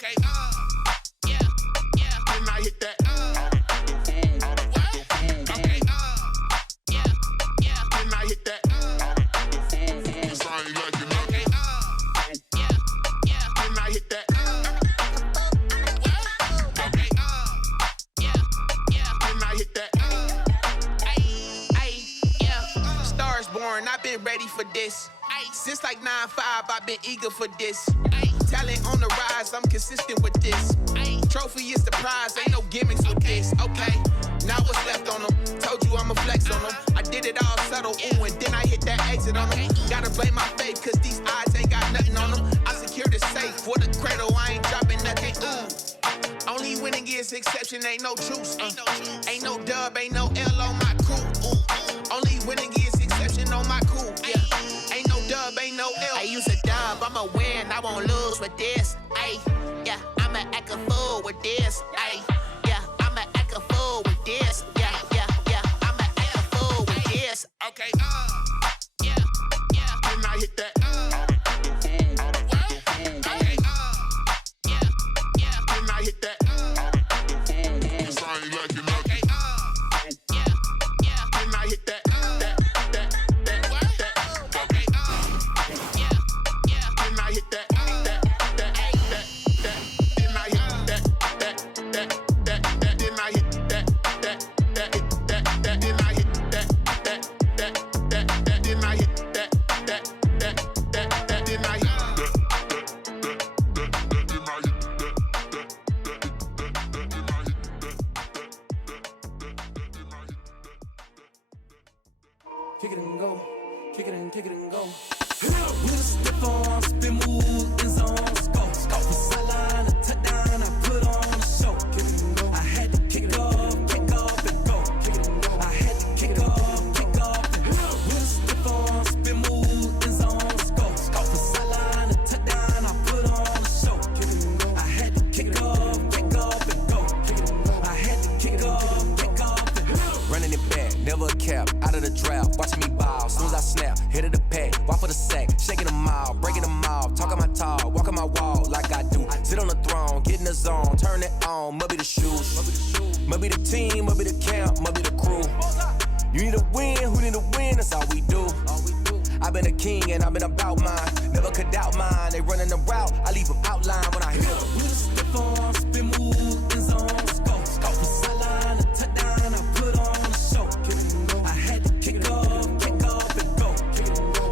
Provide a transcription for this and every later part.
Okay, yeah, yeah. Then I hit that. Okay, yeah, yeah. Then I hit that. Cause I ain't like it. Okay, yeah, yeah. Then I hit that. Okay, yeah, yeah. Then I hit that. Ay, yeah. Stars born, I've been ready for this. Since like 9-5, I've been eager for this. Talent on the rise, I'm consistent with this. Trophy is the prize, ain't no gimmicks with this. Okay, now what's left on them? Told you I'ma flex on them. I did it all subtle, ooh, and then I hit that exit on them. Gotta blame my faith, cause these eyes ain't got nothing on them. I secured the safe for the cradle, I ain't dropping nothing, ooh. Only winning is exception, ain't no truce. Ain't no dub, ain't no L on my crew. Only winning is exception on my crew, yeah. Ain't no dub, ain't no L. I use a dub, I'ma win, I won't lose with this. Ay, yeah, I'ma act a fool with this. Ay, yeah, I'ma act a fool with this. Yeah, yeah, yeah, I'ma act a fool with this. Okay, yeah, yeah. Then I hit that. Okay, yeah, yeah. Then I hit that. Cause I ain't like it. Okay, yeah, yeah. Then I hit that. Kick it and go, kick it and go. With a stiff arm, spin move, in zone, scope. From sideline to touchdown, I put on a show. Kick it and go. I had to kick off and go. Kick it and go. I had to kick off and go. With a stiff arm, spin move, in zone, scope. From sideline to touchdown, I put on a show. Kick it and go. I had to kick off and go. Kick it and go. I had to kick off and go. Running it back, never a cap, out of the drought. Watching me ball, soon as I snap, hit of the pack, walk for the sack, shaking them out, breaking them off, talking my talk, walking my wall like I do. Sit on the throne, get in the zone, turn it on, must be the shoes, must be the team, must be the camp, must be the crew. You need a win, who need a win, that's all we do. I've been a king and I've been about mine, never could doubt mine. They running the route, I leave them outline when I hit them. With a stiff arm, spin move, in zone, scope from sideline to touchdown, I put on a show. I had to kick off and go.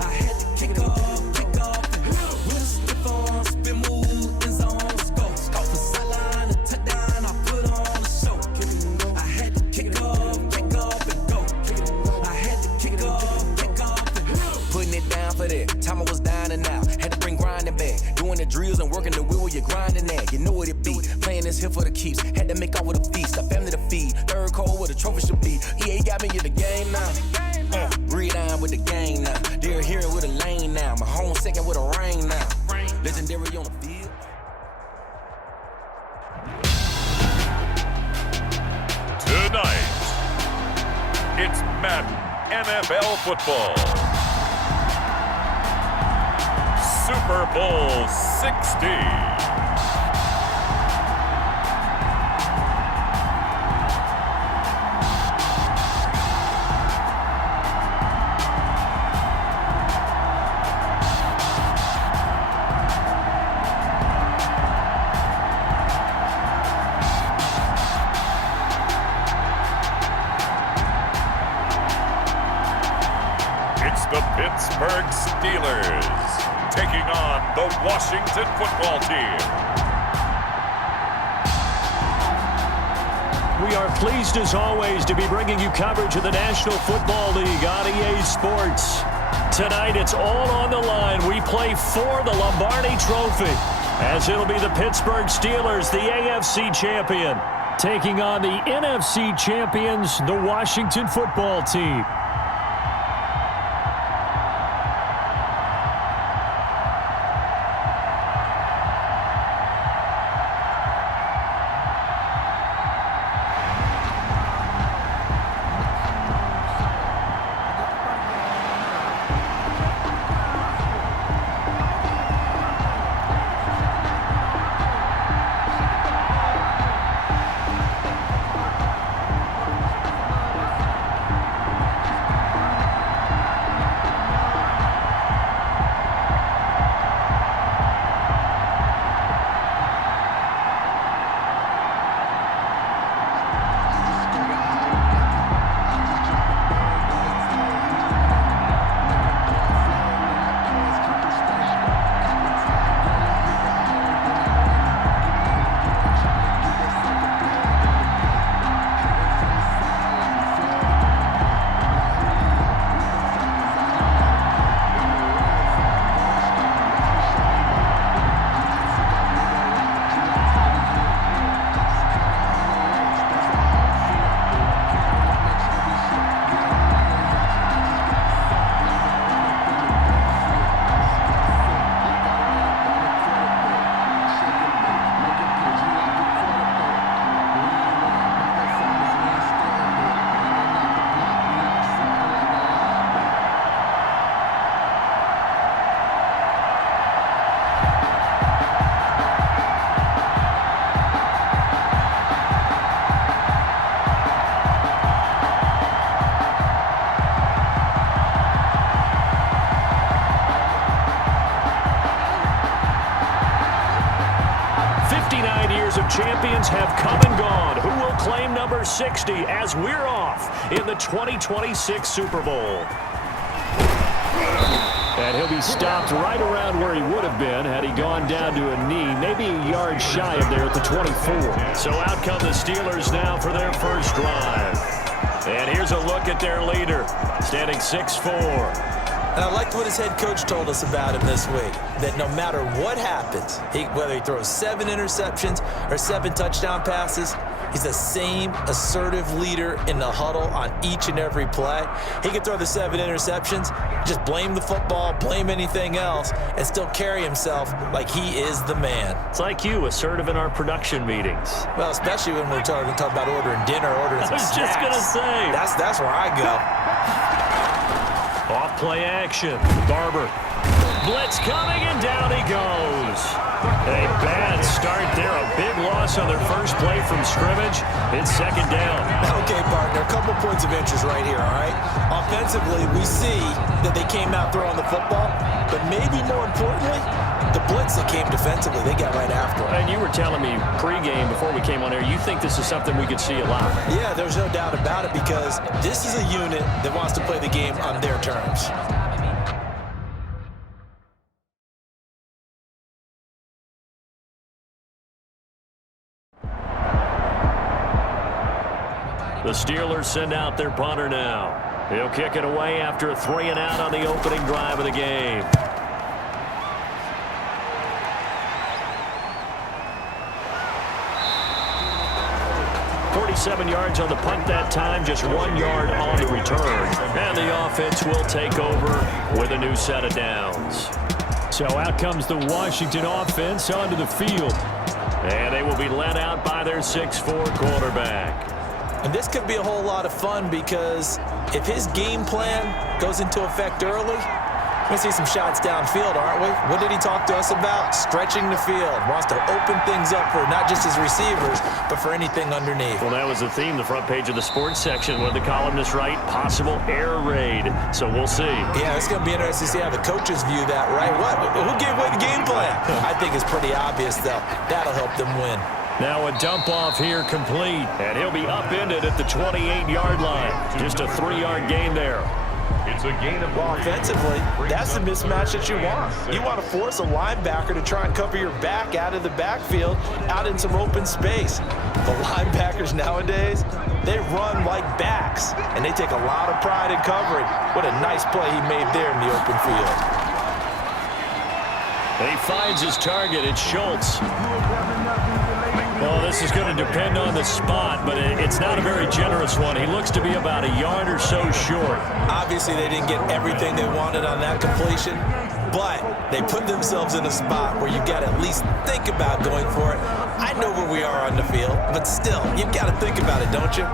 I had to kick off and go. With a stiff arm, spin move, in zone, scope from sideline to touchdown, I put on a show. I had to kick off and go. I had to kick off and go. Putting it down for that, time I was down and out. Had to bring grinding back, doing the drills and working the wheel where you're grinding at. You know what it be, playing this here for the keeps. Had to make off with a feast, a family to feed. Third cold where the trophy should be. EA got me in the game now. Breed on with the game now. They're hearing with a lane now. My home second with a rain now. Legendary on the field. Tonight, it's Madden NFL football. Super Bowl 60. The Pittsburgh Steelers taking on the Washington football team. We are pleased as always to be bringing you coverage of the National Football League on EA Sports. Tonight it's all on the line. We play for the Lombardi Trophy, as it'll be the Pittsburgh Steelers, the AFC champion, taking on the NFC champions, the Washington football team. years of champions have come and gone. Who will claim number 60 as we're off in the 2026 Super Bowl? And he'll be stopped right around where he would have been had he gone down to a knee, maybe a yard shy of there at the 24. So out come the Steelers now for their first drive. And here's a look at their leader, standing 6'4". And I liked what his head coach told us about him this week, that no matter what happens, whether he throws 7 interceptions or 7 touchdown passes, he's the same assertive leader in the huddle on each and every play. He can throw the 7 interceptions, just blame the football, blame anything else, and still carry himself like he is the man. It's like you, assertive in our production meetings. Well, especially when we're talking about ordering dinner, ordering some snacks. I was just going to say. That's where I go. Off play action. Barber. Blitz coming, and down he goes. A bad start there. A big loss on their first play from scrimmage. It's second down. Okay, partner, a couple points of interest right here, all right? Offensively, we see that they came out throwing the football, but maybe more importantly, the blitz that came defensively, they got right after it. And you were telling me pregame before we came on air, you think this is something we could see a lot. Yeah, there's no doubt about it, because this is a unit that wants to play the game on their terms. The Steelers send out their punter now. He'll kick it away after a 3-and-out on the opening drive of the game. .47 yards on the punt that time, just 1 yard on the return. And the offense will take over with a new set of downs. So out comes the Washington offense onto the field. And they will be led out by their 6'4" quarterback. And this could be a whole lot of fun, because if his game plan goes into effect early, we're going to see some shots downfield, aren't we? What did he talk to us about? Stretching the field. Wants to open things up for not just his receivers, but for anything underneath. Well, that was the theme, the front page of the sports section, when the columnists write possible air raid. So we'll see. Yeah, it's going to be interesting to see how the coaches view that, right? Who gave away the game plan? I think it's pretty obvious, though. That'll help them win. Now a dump off here complete, and he'll be upended at the 28-yard line. Just a 3-yard gain there. It's a gain of 3. Offensively, that's the mismatch that you want. You want to force a linebacker to try and cover your back out of the backfield, out in some open space. The linebackers nowadays, they run like backs, and they take a lot of pride in covering. What a nice play he made there in the open field. And he finds his target. It's Schultz. Well, this is going to depend on the spot, but it's not a very generous one. He looks to be about a yard or so short. Obviously, they didn't get everything they wanted on that completion, but they put themselves in a spot where you got to at least think about going for it. I know where we are on the field, but still, you've got to think about it, don't you?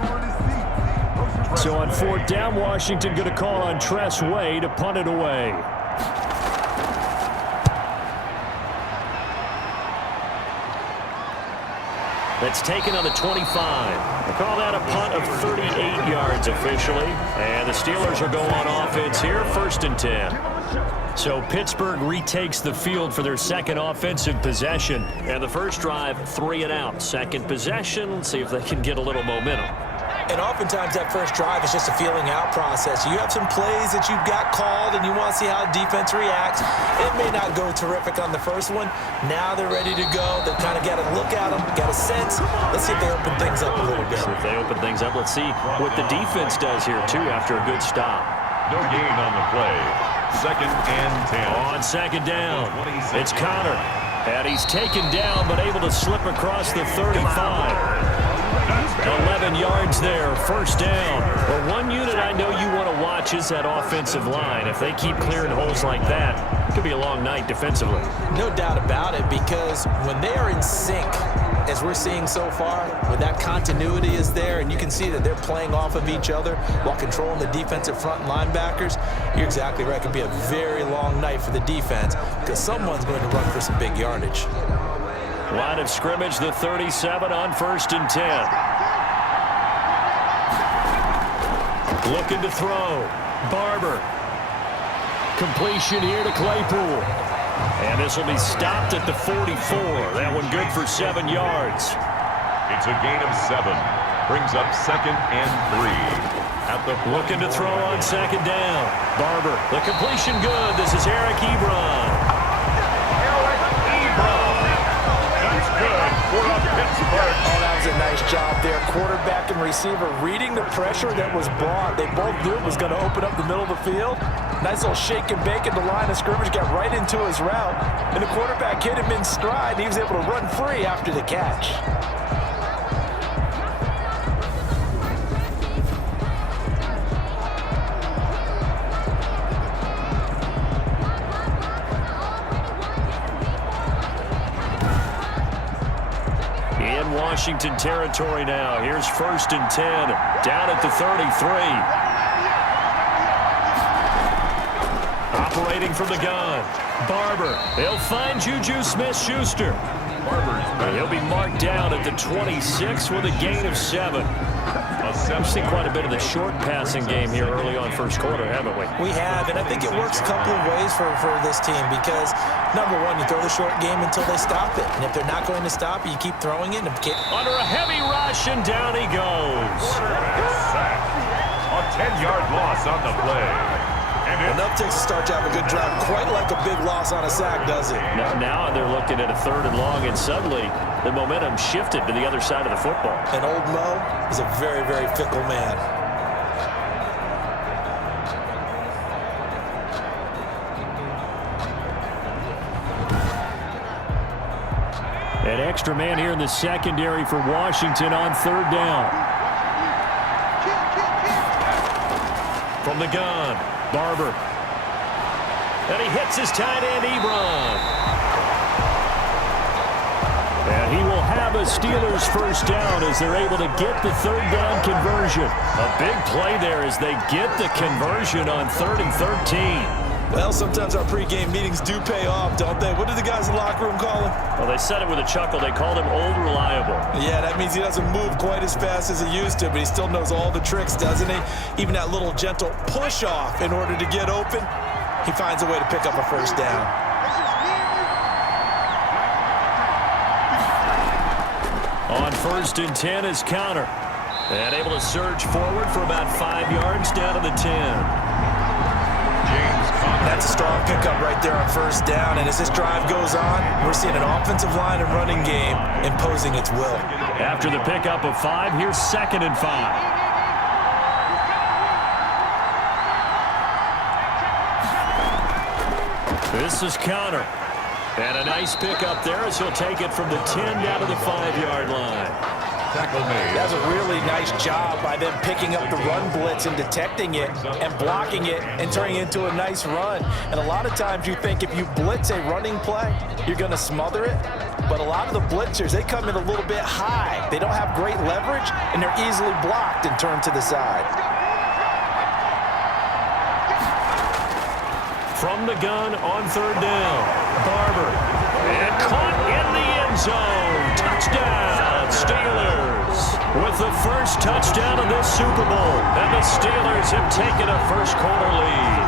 So on 4th down, Washington going to call on Tress Way to punt it away. That's taken on the 25. They call that a punt of 38 yards officially. And the Steelers will go on offense here, 1st and 10. So Pittsburgh retakes the field for their second offensive possession. And the first drive, 3-and-out. Second possession, see if they can get a little momentum. And oftentimes that first drive is just a feeling out process. You have some plays that you've got called and you want to see how defense reacts. It may not go terrific on the first one. Now they're ready to go. They've kind of got to look at them, got a sense. Let's see if they open things up a little bit. So if they open things up, let's see what the defense does here, too, after a good stop. No gain on the play. 2nd and 10. On 2nd down, it's Connor. And he's taken down, but able to slip across the 35. 11 yards there, 1st down. Well, one unit I know you want to watch is that offensive line. If they keep clearing holes like that, it could be a long night defensively. No doubt about it, because when they are in sync, as we're seeing so far, when that continuity is there and you can see that they're playing off of each other while controlling the defensive front linebackers, you're exactly right. It could be a very long night for the defense, because someone's going to run for some big yardage. Line of scrimmage, the 37 on 1st and 10. Looking to throw. Barber. Completion here to Claypool. And this will be stopped at the 44. That one good for 7 yards. It's a gain of 7. Brings up 2nd and 3. Looking to throw on 2nd down. Barber, the completion good. This is Eric Ebron. That's good for a Pittsburgh. Oh, that was a nice job there. Quarterback and receiver reading the pressure that was brought. They both knew it was going to open up the middle of the field. Nice little shake and bake at the line of scrimmage. Got right into his route. And the quarterback hit him in stride. And he was able to run free after the catch. Washington territory now. Here's 1st and 10 down at the 33. Operating from the gun. Barber. He'll find Juju Smith-Schuster. He'll be marked down at the 26 with a gain of 7. We've seen quite a bit of the short passing game here early on first quarter, haven't we? We have, and I think it works a couple of ways for this team because, number one, you throw the short game until they stop it. And if they're not going to stop it, you keep throwing it. Under a heavy rush, and down he goes. A 10-yard loss on the play. Enough takes to start to have a good drive. Quite like a big loss on a sack, does it? Now they're looking at a 3rd and long, and suddenly the momentum shifted to the other side of the football. And old Mo is a very, very fickle man. An extra man here in the secondary for Washington on 3rd down. From the gun, Barber. And he hits his tight end, Ebron. And he will have a Steelers 1st down as they're able to get the 3rd down conversion. A big play there as they get the conversion on 3rd and 13. Well, sometimes our pregame meetings do pay off, don't they? What did the guys in the locker room call him? Well, they said it with a chuckle. They called him Old Reliable. Yeah, that means he doesn't move quite as fast as he used to, but he still knows all the tricks, doesn't he? Even that little gentle push-off in order to get open, he finds a way to pick up a 1st down. On 1st and 10 is Counter. And able to surge forward for about 5 yards down to the 10. That's a strong pickup right there on 1st down, and as this drive goes on, we're seeing an offensive line and running game imposing its will. After the pickup of 5, here's 2nd and 5. This is Counter. And a nice pickup there as he'll take it from the 10 down to the 5-yard line. That's a really nice job by them picking up the run blitz and detecting it and blocking it and turning it into a nice run. And a lot of times you think if you blitz a running play, you're going to smother it. But a lot of the blitzers, they come in a little bit high. They don't have great leverage, and they're easily blocked and turned to the side. From the gun on 3rd down, Barber. And caught in the end zone. Touchdown, Steelers. With the 1st touchdown of this Super Bowl. And the Steelers have taken a first quarter lead.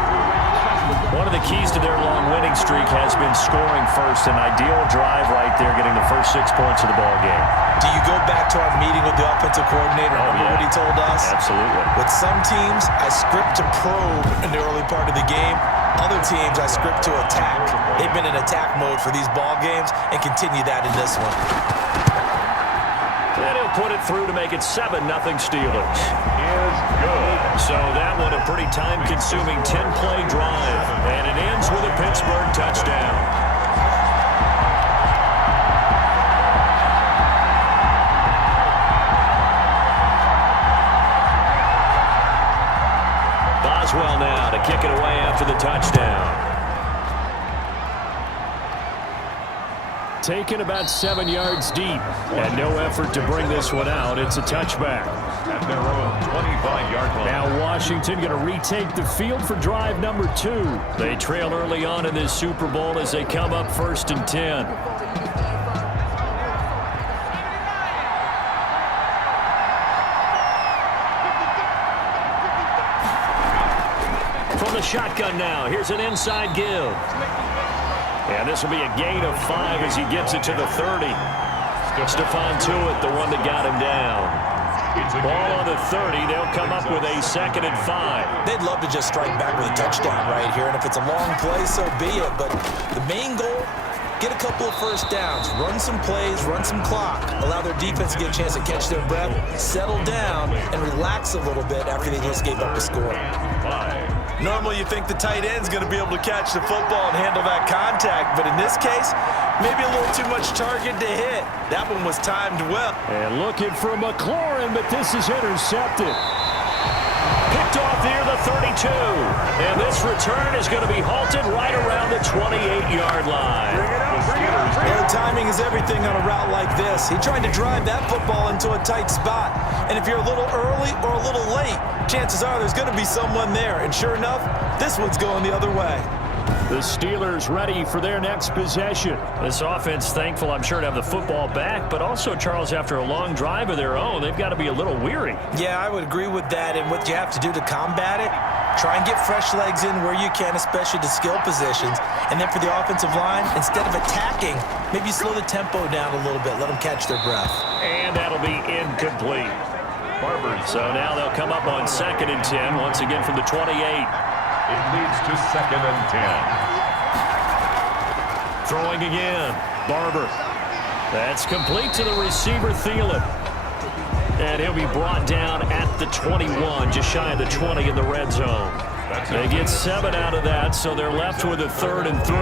One of the keys to their long winning streak has been scoring first. An ideal drive right there, getting the first 6 points of the ball game. Do you go back to our meeting with the offensive coordinator? Remember what he told us? Absolutely. With some teams, I script to probe in the early part of the game. Other teams, I script to attack. They've been in attack mode for these ball games and continue that in this one. And he'll put it through to make it 7-0 Steelers. Is good. So that one a pretty time-consuming 10-play drive. And it ends with a Pittsburgh touchdown. Boswell now to kick it away after the touchdown. Taken about 7 yards deep, and no effort to bring this one out. It's a touchback. At their own 25-yard line. Now Washington going to retake the field for drive number 2. They trail early on in this Super Bowl as they come up 1st and 10. From the shotgun now, here's an inside give. And this will be a gain of 5 as he gets it to the 30. Stephon Tuitt, the one that got him down. Ball on the 30. They'll come up with a 2nd and 5. They'd love to just strike back with a touchdown right here, and if it's a long play, so be it. But the main goal, get a couple of first downs, run some plays, run some clock, allow their defense to get a chance to catch their breath, settle down, and relax a little bit after they just gave up a score. Normally you think the tight end's going to be able to catch the football and handle that contact, but in this case, maybe a little too much target to hit. That one was timed well. And looking for McLaurin, but this is intercepted. Picked off near the 32. And this return is going to be halted right around the 28-yard line. The timing is everything on a route like this. He tried to drive that football into a tight spot. And if you're a little early or a little late, chances are there's going to be someone there. And sure enough, this one's going the other way. The Steelers ready for their next possession. This offense thankful, I'm sure, to have the football back, but also, Charles, after a long drive of their own, they've got to be a little weary. Yeah, I would agree with that, and what you have to do to combat it, try and get fresh legs in where you can, especially to skill positions, and then for the offensive line, instead of attacking, maybe slow the tempo down a little bit, let them catch their breath. And that'll be incomplete. So now they'll come up on 2nd and 10, once again from the 28. It leads to 2nd and 10. Throwing again. Barber. That's complete to the receiver, Thielen. And he'll be brought down at the 21, just shy of the 20 in the red zone. They get 7 out of that, so they're left with a 3rd and 3.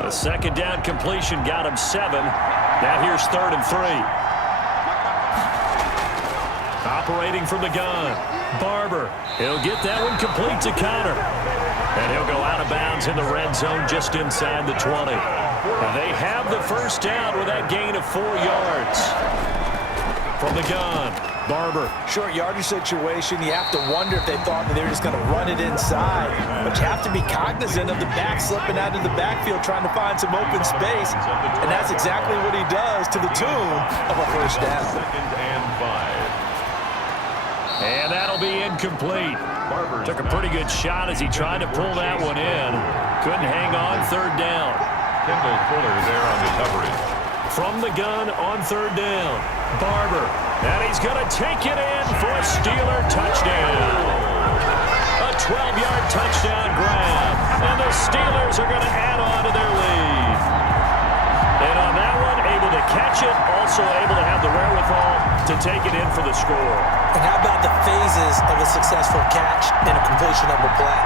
A 2nd down completion got him 7. Now here's 3rd and 3. Operating from the gun, Barber. He'll get that one complete to Connor. And he'll go out of bounds in the red zone just inside the 20. And they have the first down with that gain of 4 yards. From the gun, Barber. Short yardage situation, you have to wonder if they thought that they were just going to run it inside. But you have to be cognizant of the back slipping out of the backfield trying to find some open space. And that's exactly what he does to the tune of a first down. 2nd and 5. And that'll be incomplete. Took a pretty good shot as he tried to pull that one in. Couldn't hang on, 3rd down. Kendall Fuller there on the coverage. From the gun on 3rd down, Barber. And he's going to take it in for a Steeler touchdown. A 12-yard touchdown grab. And the Steelers are going to add on to their lead. And on that one, able to catch it, also able to have the wherewithal to take it in for the score. And how about the phases of a successful catch and a completion of a play?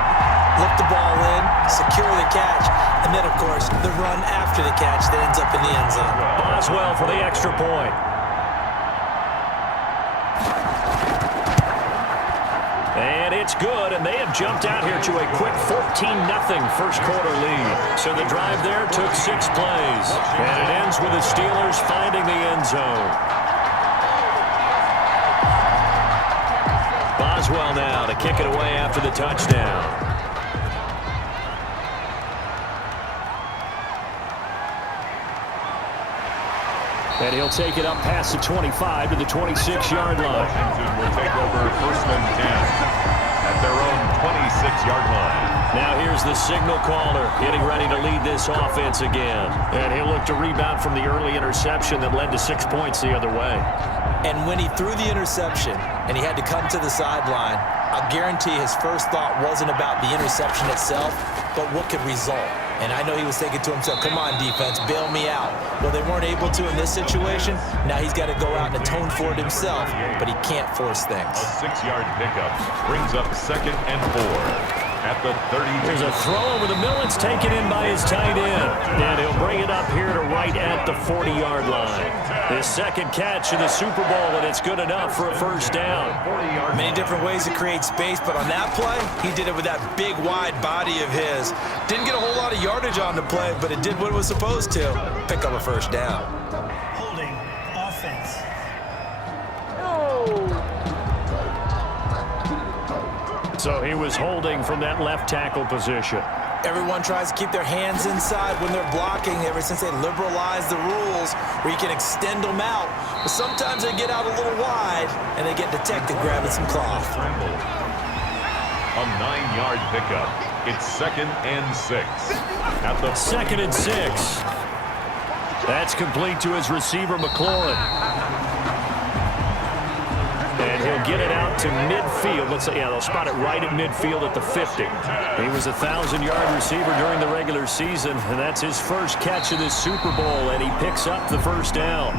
Lift the ball in, secure the catch, and then, of course, the run after the catch that ends up in the end zone. Boswell for the extra point. And it's good, and they have jumped out here to a quick 14-0 first quarter lead. So the drive there took 6 plays. And it ends with the Steelers finding the end zone. Boswell now to kick it away after the touchdown. And he'll take it up past the 25 to the 26-yard line. Washington will take over 1st and 10 at their own 26-yard line. Now here's the signal caller getting ready to lead this offense again. And he'll look to rebound from the early interception that led to 6 points the other way. And when he threw the interception and he had to come to the sideline, I guarantee his first thought wasn't about the interception itself, but what could result. And I know he was thinking to himself, come on, defense, bail me out. Well, they weren't able to in this situation. Now he's got to go out and atone for it himself, but he can't force things. A 6-yard pickup brings up 2nd and 4 at the 32. There's a throw over the middle. It's taken in by his tight end. And he'll bring it up here to right at the 40-yard line. His 2nd catch in the Super Bowl, and it's good enough for a first down. Many different ways to create space, but on that play, he did it with that big, wide body of his. Didn't get a whole lot of yardage on the play, but it did what it was supposed to. Pick up a first down. Holding offense. So he was holding from that left tackle position. Everyone tries to keep their hands inside when they're blocking ever since they liberalized the rules where you can extend them out. But sometimes they get out a little wide and they get detected grabbing some cloth. A 9-yard pickup. It's 2nd and 6. At the 2nd and 6. That's complete to his receiver, McLaurin. And he'll get it out to midfield. Let's say, yeah, they'll spot it right at midfield at the 50. He was a 1,000-yard receiver during the regular season, and that's his first catch of this Super Bowl, and he picks up the first down.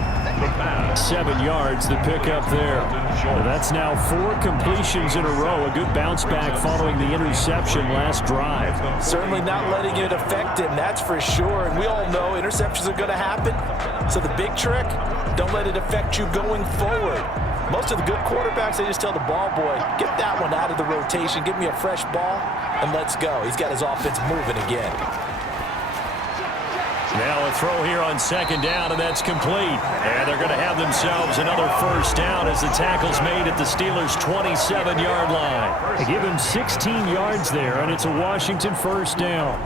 7 yards, the pickup there. And that's now 4 completions in a row. A good bounce back following the interception last drive. Certainly not letting it affect him, that's for sure. And we all know interceptions are going to happen. So the big trick, don't let it affect you going forward. Most of the good quarterbacks, they just tell the ball boy, get that one out of the rotation, give me a fresh ball, and let's go. He's got his offense moving again. Now a throw here on 2nd down, and that's complete. And they're going to have themselves another first down as the tackle's made at the Steelers' 27-yard line. They give him 16 yards there, and it's a Washington first down.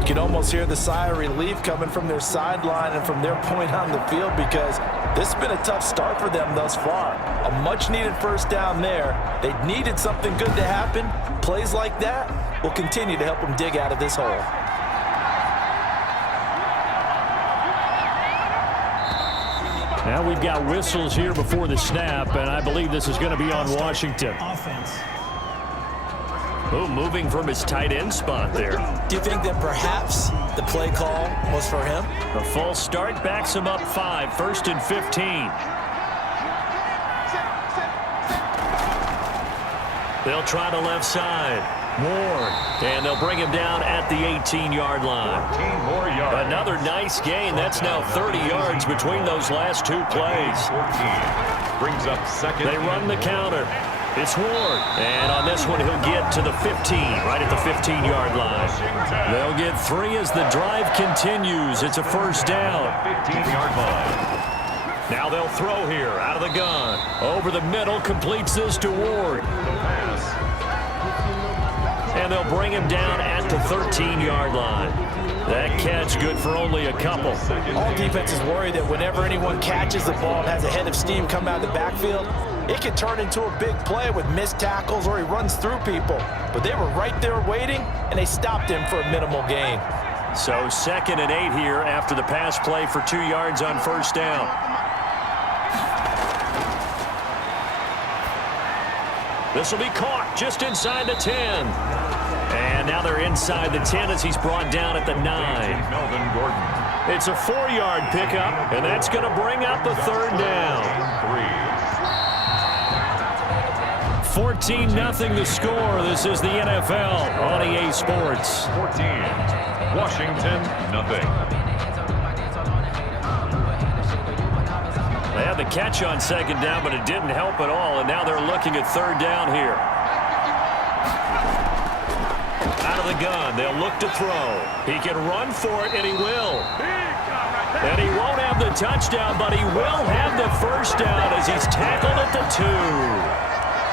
You can almost hear the sigh of relief coming from their sideline and from their point on the field because this has been a tough start for them thus far. A much-needed first down there. They needed something good to happen. Plays like that will continue to help them dig out of this hole. Now we've got whistles here before the snap, and I believe this is going to be on Washington. Offense. Oh, moving from his tight end spot there. Do you think that perhaps the play call was for him? A false start backs him up 5, 1st and 15. They'll try the left side. Ward. And they'll bring him down at the 18-yard line. 14 more yards. Another nice gain. That's now 30 yards between those last 2 plays. 14. Brings up 2nd. They run the counter. It's Ward. And on this one, he'll get to the 15, right at the 15-yard line. They'll get 3 as the drive continues. It's a first down. 15-yard line. Now they'll throw here out of the gun. Over the middle, completes this to Ward. And they'll bring him down at the 13-yard line. That catch good for only a couple. All defenses worry that whenever anyone catches the ball and has a head of steam come out of the backfield, it can turn into a big play with missed tackles or he runs through people. But they were right there waiting, and they stopped him for a minimal gain. So 2nd and 8 here after the pass play for 2 yards on first down. This will be caught just inside the 10. And now they're inside the 10 as he's brought down at the 9. Melvin Gordon. It's a 4-yard pickup, and that's going to bring up a third down. 14-0 the score. This is the NFL on EA Sports. 14. Washington, nothing. They had the catch on 2nd down, but it didn't help at all, and now they're looking at 3rd down here. Out of the gun, they'll look to throw. He can run for it, and he will. And he won't have the touchdown, but he will have the first down as he's tackled at the 2.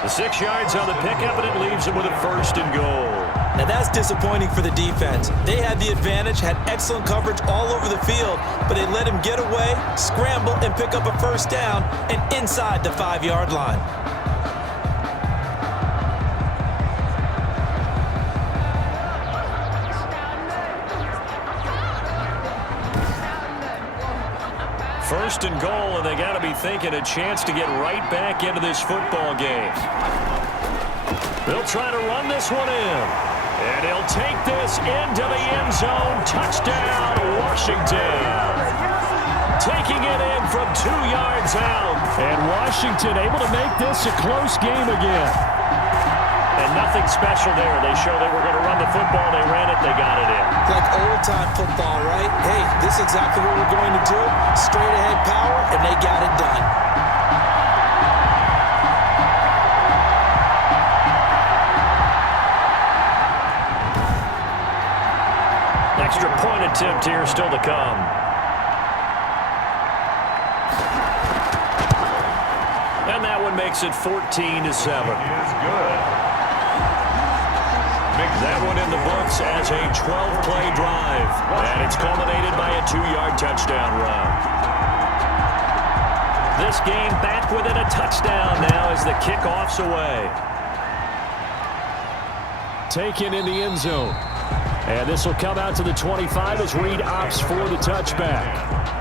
The 6 yards on the pickup, and it leaves him with a 1st and goal. And that's disappointing for the defense. They had the advantage, had excellent coverage all over the field, but they let him get away, scramble, and pick up a first down and inside the 5-yard line. First and goal, and they got to be thinking a chance to get right back into this football game. They'll try to run this one in. And he'll take this into the end zone. Touchdown, Washington. Taking it in from 2 yards out. And Washington able to make this a close game again. And nothing special there. They showed they were going to run the football. They ran it. They got it in. Like old-time football, right? Hey, this is exactly what we're going to do. Straight-ahead power, and they got it done. Extra point attempt here still to come. And that one makes it 14-7. Is good. Makes That one in the books as a 12-play drive. And it's culminated by a 2-yard touchdown run. This game back within a touchdown now as the kickoff's away. Taken in the end zone. And this will come out to the 25 as Reed opts for the touchback.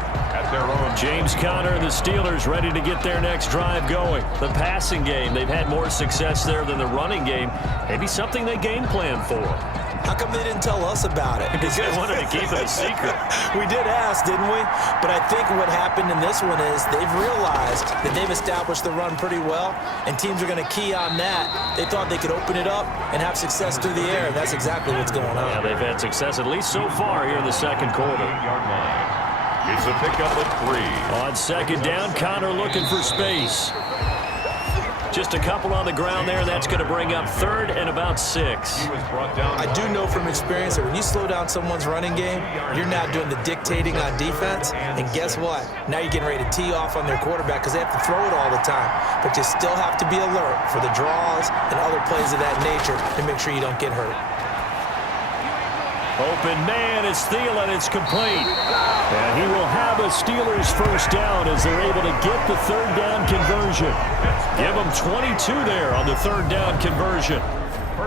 James Conner and the Steelers ready to get their next drive going. The passing game, they've had more success there than the running game. Maybe something they game plan for. How come they didn't tell us about it? Because they wanted to keep it a secret. We did ask, didn't we? But I think what happened in this one is they've realized that they've established the run pretty well, and teams are going to key on that. They thought they could open it up and have success through the air, and that's exactly what's going on. Yeah, they've had success at least so far here in the second quarter. It's a pickup at 3. On second down, Conner looking for space. Just a couple on the ground there. That's going to bring up third and about 6. I do know from experience that when you slow down someone's running game, you're not doing the dictating on defense. And guess what? Now you're getting ready to tee off on their quarterback because they have to throw it all the time. But you still have to be alert for the draws and other plays of that nature to make sure you don't get hurt. Open man is Thielen. It's complete. And he will have a Steelers first down as they're able to get the third down conversion. Give them 22 there on the third down conversion.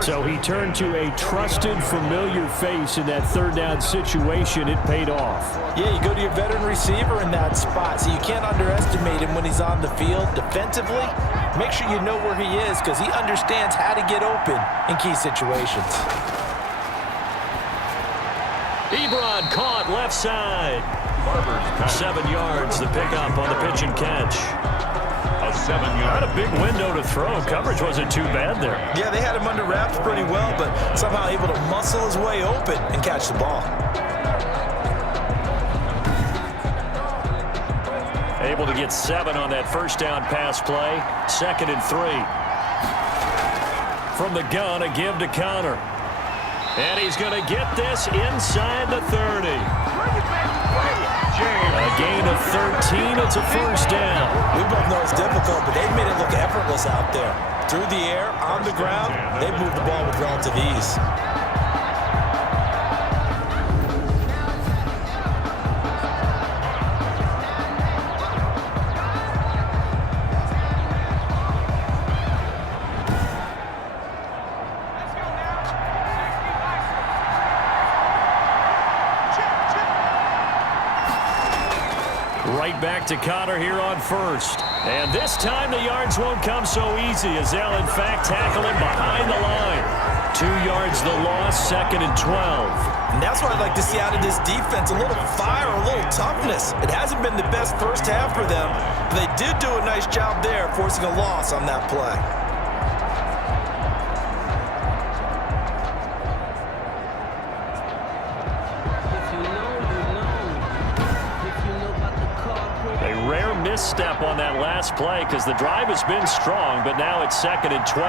So he turned to a trusted, familiar face in that third down situation. It paid off. Yeah, you go to your veteran receiver in that spot, so you can't underestimate him when he's on the field defensively. Make sure you know where he is because he understands how to get open in key situations. Ebron caught left side. 7 yards, the pickup on the pitch and catch. A 7-yard. Not a big window to throw. Coverage wasn't too bad there. Yeah, they had him under wraps pretty well, but somehow able to muscle his way open and catch the ball. Able to get 7 on that first down pass play. 2nd and 3. From the gun, a give to Conner. And he's going to get this inside the 30. A gain of 13. It's a first down. We both know it's difficult, but they've made it look effortless out there. Through the air, on the ground, they've moved the ball with relative ease. Right back to Conner here on first. And this time the yards won't come so easy as they'll, in fact, tackle him behind the line. 2 yards the loss, 2nd and 12. And that's what I'd like to see out of this defense, a little fire, a little toughness. It hasn't been the best first half for them, but they did do a nice job there forcing a loss on that play. Misstep on that last play because the drive has been strong, but now it's 2nd and 12.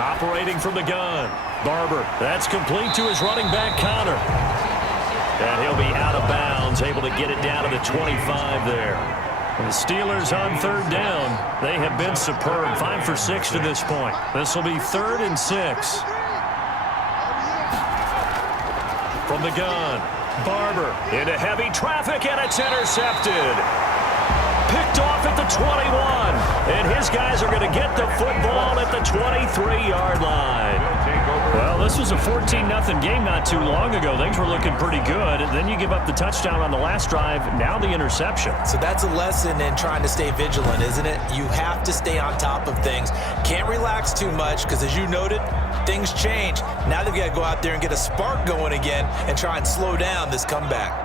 Operating from the gun. Barber. That's complete to his running back, Conner. And he'll be out of bounds, able to get it down to the 25 there. And the Steelers on third down. They have been superb. 5 for 6 to this point. This will be 3rd and 6. From the gun. Barber into heavy traffic, and it's intercepted. Picked off at the 21. And his guys are going to get the football at the 23-yard line. Well, this was a 14-0 game not too long ago. Things were looking pretty good. And then you give up the touchdown on the last drive. Now the interception. So that's a lesson in trying to stay vigilant, isn't it? You have to stay on top of things. Can't relax too much because, as you noted, things change. Now they've got to go out there and get a spark going again and try and slow down this comeback.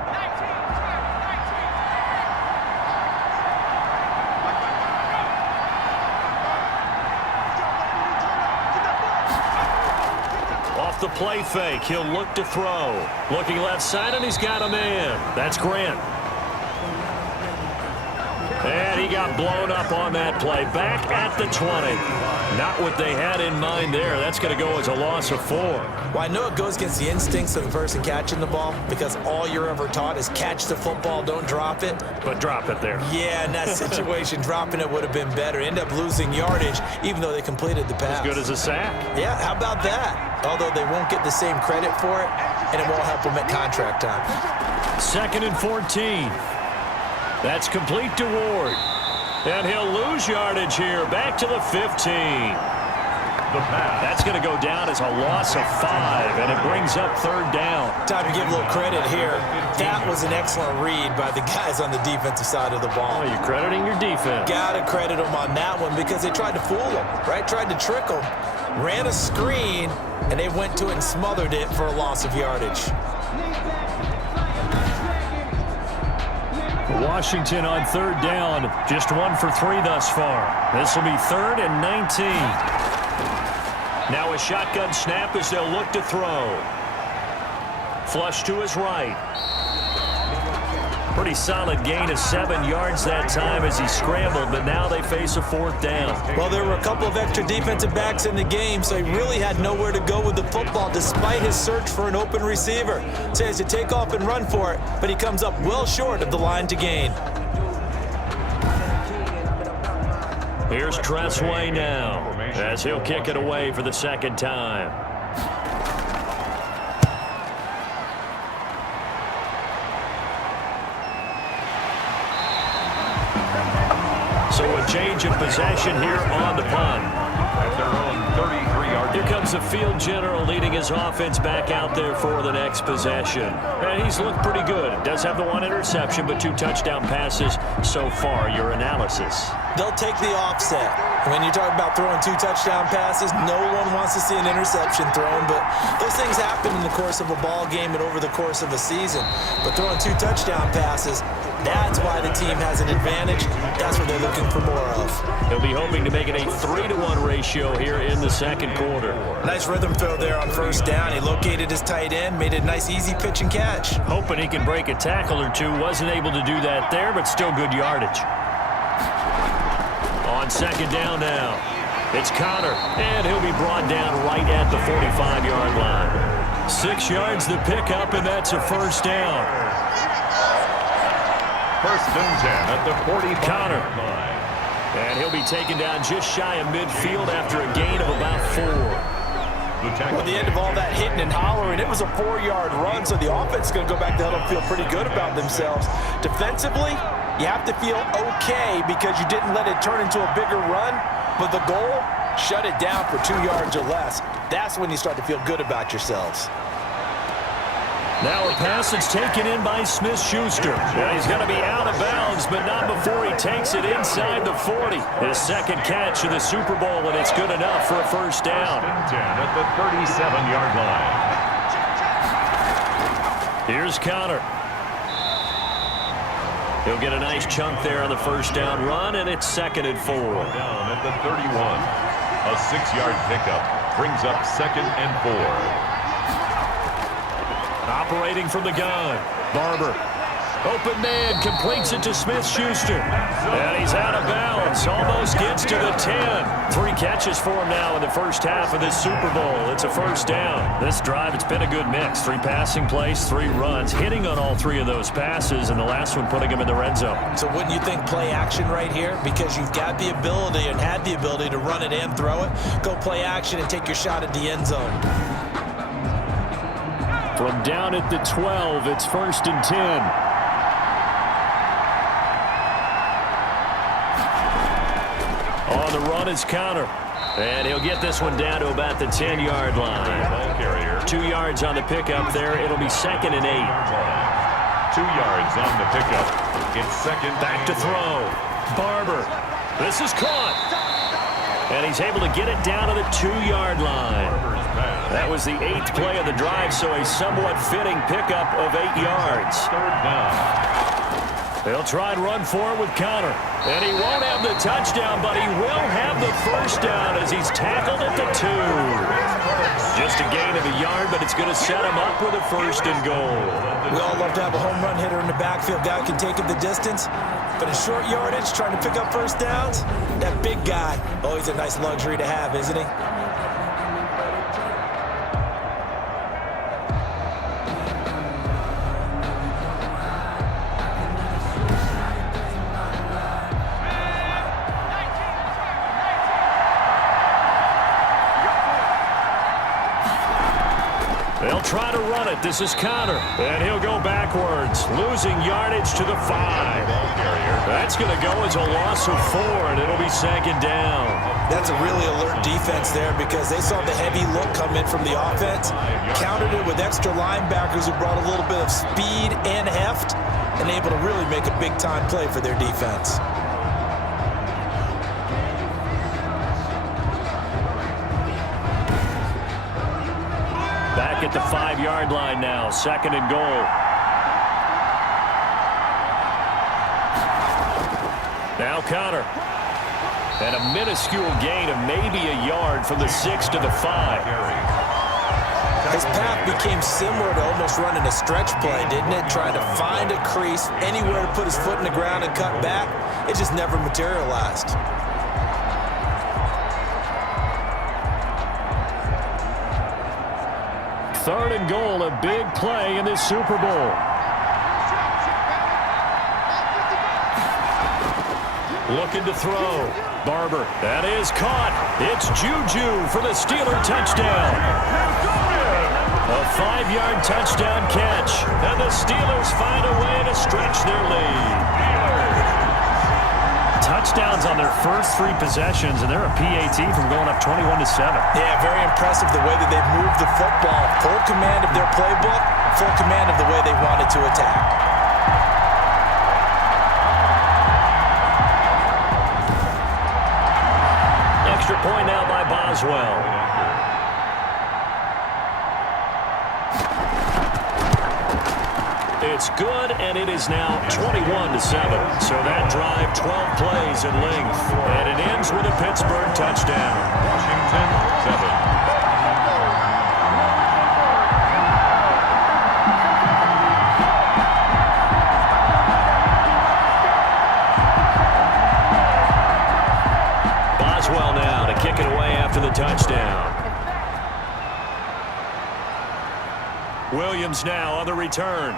Off the play fake, he'll look to throw. Looking left side, and he's got a man. That's Grant. And he got blown up on that play. Back at the 20. Not what they had in mind there. That's going to go as a loss of 4. Well, I know it goes against the instincts of the person catching the ball because all you're ever taught is catch the football, don't drop it. But drop it there. Yeah, in that situation, dropping it would have been better. End up losing yardage, even though they completed the pass. As good as a sack. Yeah, how about that? Although they won't get the same credit for it, and it won't help them at contract time. 2nd and 14. That's complete to Ward. And he'll lose yardage here. Back to the 15. That's going to go down as a loss of 5, and it brings up 3rd down. Time to give a little credit here. That was an excellent read by the guys on the defensive side of the ball. Oh, you're crediting your defense. Got to credit them on that one because they tried to fool them, right? Tried to trick them. Ran a screen, and they went to it and smothered it for a loss of yardage. Washington on 3rd down. Just 1 for 3 thus far. This will be 3rd and 19. Now a shotgun snap as they'll look to throw. Flush to his right. Pretty solid gain of 7 yards that time as he scrambled, but now they face a 4th down. Well, there were a couple of extra defensive backs in the game, so he really had nowhere to go with the football despite his search for an open receiver. So he has to take off and run for it, but he comes up well short of the line to gain. Here's Tressway now as he'll kick it away for the 2nd time. So a change of possession here on the punt. At their own 33-yard Here comes the field general leading his offense back out there for the next possession. And he's looked pretty good. Does have the 1 interception, but 2 touchdown passes so far. Your analysis. They'll take the offset. When you talk about throwing 2 touchdown passes, no one wants to see an interception thrown, but those things happen in the course of a ball game and over the course of a season. But throwing 2 touchdown passes, that's why the team has an advantage. That's what they're looking for more of. He'll be hoping to make it a 3-to-1 ratio here in the 2nd quarter. Nice rhythm throw there on 1st down. He located his tight end, made a nice easy pitch and catch. Hoping he can break a tackle or 2. Wasn't able to do that there, but still good yardage. On 2nd down now, it's Connor, and he'll be brought down right at the 45-yard line. 6 yards the pickup, and that's a 1st down. 1st and 10 at the 45. Connor. And he'll be taken down just shy of midfield after a gain of about 4. Well, at the end of all that hitting and hollering, it was a 4-yard run, so the offense is going to go back to huddle and feel pretty good about themselves. Defensively, you have to feel okay because you didn't let it turn into a bigger run, but the goal, shut it down for 2 yards or less. That's when you start to feel good about yourselves. Now a pass that's taken in by Smith-Schuster. Well, he's going to be out of bounds, but not before he takes it inside the 40. His 2nd catch of the Super Bowl, and it's good enough for a 1st down. 10 at the 37-yard line. Here's Connor. He'll get a nice chunk there on the 1st down run, and it's 2nd and 4. Down at the 31. A 6-yard pickup brings up 2nd and 4. Operating from the gun, Barber. Open man, completes it to Smith-Schuster. And he's out of bounds, almost gets to the 10. 3 catches for him now in the 1st half of this Super Bowl. It's a 1st down. This drive, it's been a good mix. 3 passing plays, 3 runs, hitting on all 3 of those passes, and the last one putting him in the red zone. So wouldn't you think play action right here? Because you've got the ability and had the ability to run it and throw it. Go play action and take your shot at the end zone. From down at the 12, it's 1st and 10. On the run is Connor. And he'll get this one down to about the 10-yard line. Ball carrier. 2 yards on the pickup there. It'll be 2nd and 8. 2 yards on the pickup. It's 2nd. Back to throw. Barber. This is caught. And he's able to get it down to the 2-yard line. That was the 8th play of the drive, so a somewhat fitting pickup of 8 yards. 3rd down. They'll try and run for it with Connor. And he won't have the touchdown, but he will have the 1st down as he's tackled at the 2. Just a gain of a yard, but it's going to set him up with a 1st and goal. We all love to have a home run hitter in the backfield. Guy who can take it the distance. But in short yardage, trying to pick up first downs, that big guy, always a nice luxury to have, isn't he? They'll try to run it. This is Conner. And he'll go backwards, losing yardage to the 5. That's going to go as a loss of 4, and it'll be 2nd down. That's a really alert defense there because they saw the heavy look come in from the offense, countered it with extra linebackers who brought a little bit of speed and heft, and able to really make a big-time play for their defense. Back at the 5-yard line now, 2nd and goal. Now Conner. And a minuscule gain of maybe a yard from the 6 to the 5. His path became similar to almost running a stretch play, didn't it? Trying to find a crease, anywhere to put his foot in the ground and cut back. It just never materialized. Third and goal, a big play in this Super Bowl. Looking to throw. Barber, that is caught. It's Juju for the Steeler touchdown. A 5-yard touchdown catch. And the Steelers find a way to stretch their lead. Touchdowns on their first 3 possessions, and they're a PAT from going up 21-7. Yeah, very impressive the way that they've moved the football. Full command of their playbook, full command of the way they wanted to attack. Extra point now by Boswell. It's good, and it is now 21-7. So that drive, 12 plays in length. And it ends with a Pittsburgh touchdown. Washington 7. Boswell now to kick it away after the touchdown. Williams now on the return.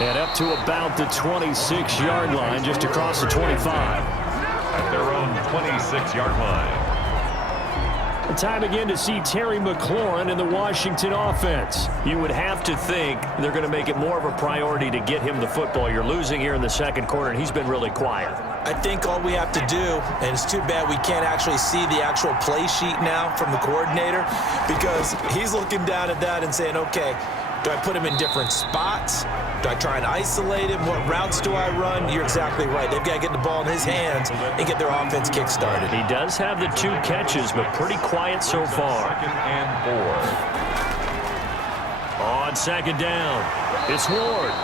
And up to about the 26-yard line, just across the 25. At their own 26-yard line. Time again to see Terry McLaurin in the Washington offense. You would have to think they're going to make it more of a priority to get him the football. You're losing here in the 2nd quarter, and he's been really quiet. I think all we have to do, and it's too bad we can't actually see the actual play sheet now from the coordinator, because he's looking down at that and saying, okay, do I put him in different spots? Do I try and isolate him? What routes do I run? You're exactly right. They've got to get the ball in his hands and get their offense kick-started. He does have the 2 catches, but pretty quiet so far. 2nd and 4. On 2nd down, it's Ward.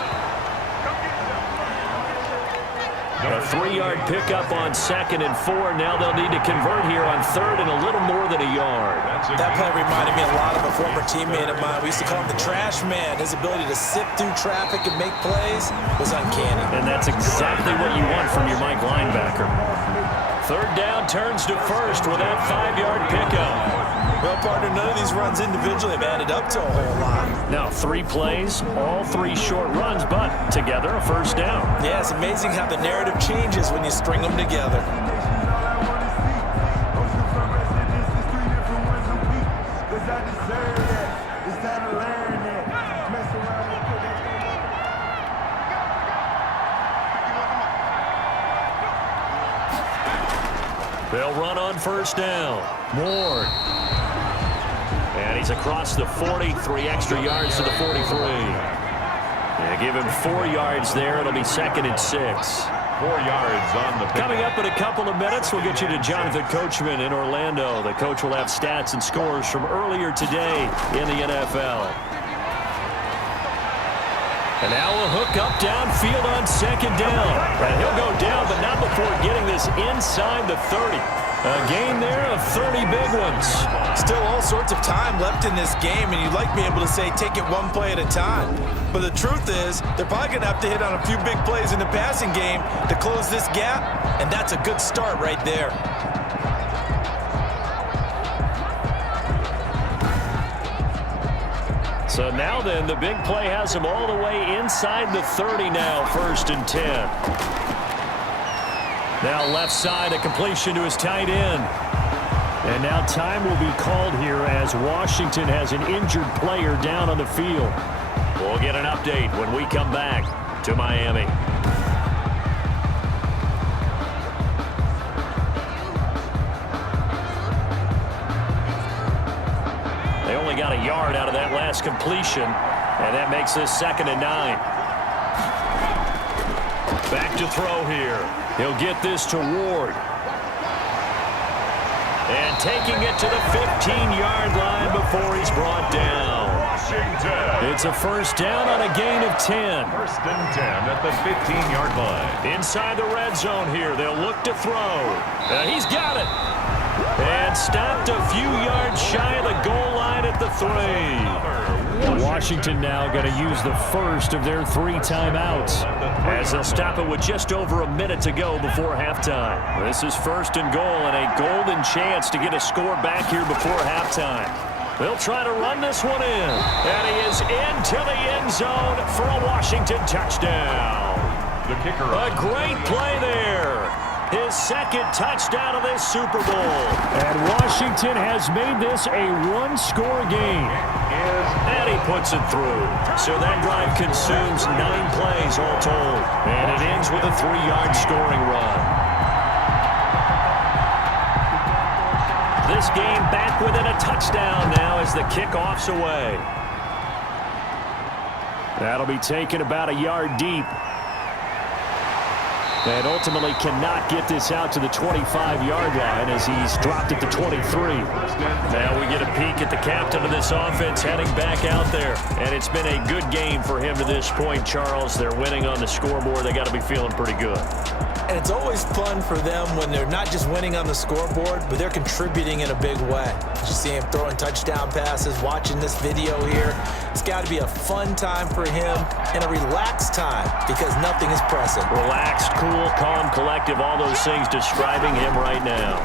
A 3-yard pickup on 2nd and 4. Now they'll need to convert here on 3rd and a little more than a yard. That play reminded me a lot of a former teammate of mine. We used to call him the trash man. His ability to sift through traffic and make plays was uncanny. And that's exactly what you want from your Mike linebacker. 3rd down turns to 1st with that 5-yard pickup. Well, partner, none of these runs individually have added up to a whole lot. Now 3 plays, all 3 short runs, but together a 1st down. Yeah, it's amazing how the narrative changes when you string them together. They'll run on 1st down. Ward. And he's across the 40, 3 extra yards to the 43. They give him 4 yards there. It'll be 2nd and 6. 4 yards on the pick. Coming up in a couple of minutes, we'll get you to Jonathan Coachman in Orlando. The coach will have stats and scores from earlier today in the NFL. And now a hook up downfield on 2nd down. And he'll go down, but not before getting this inside the 30. A gain there of 30 big ones. still all sorts of time left in this game, and you'd like to be able to say take it one play at a time. But the truth is, they're probably going to have to hit on a few big plays in the passing game to close this gap, and that's a good start right there. So now then, the big play has him all the way inside the 30 now, 1st and 10. Now left side, a completion to his tight end. And now time will be called here as Washington has an injured player down on the field. We'll get an update when we come back to Miami. They only got a yard out of that last completion, and that makes this 2nd and 9. Back to throw here. He'll get this to Ward. And taking it to the 15-yard line before he's brought down. Washington. It's a 1st down on a gain of 10. 1st and 10 at the 15-yard line. Inside the red zone here, they'll look to throw. He's got it. And stopped a few yards shy of the goal line at the 3. Washington now going to use the first of their 3 timeouts as they'll stop it with just over a minute to go before halftime. This is 1st and goal and a golden chance to get a score back here before halftime. They'll try to run this one in. And he is into the end zone for a Washington touchdown. The kicker. A great play there. His 2nd touchdown of this Super Bowl. And Washington has made this a 1-score game. And he puts it through. So that drive consumes 9 plays all told. And it ends with a 3-yard scoring run. This game back within a touchdown now as the kickoff's away. That'll be taken about a yard deep. And ultimately cannot get this out to the 25-yard line as he's dropped it to 23. Now we get a peek at the captain of this offense heading back out there. And it's been a good game for him to this point, Charles. They're winning on the scoreboard. They got to be feeling pretty good. And it's always fun for them when they're not just winning on the scoreboard, but they're contributing in a big way. You see him throwing touchdown passes, watching this video here. It's got to be a fun time for him and a relaxed time because nothing is pressing. Relaxed, cool, calm, collective, all those things describing him right now.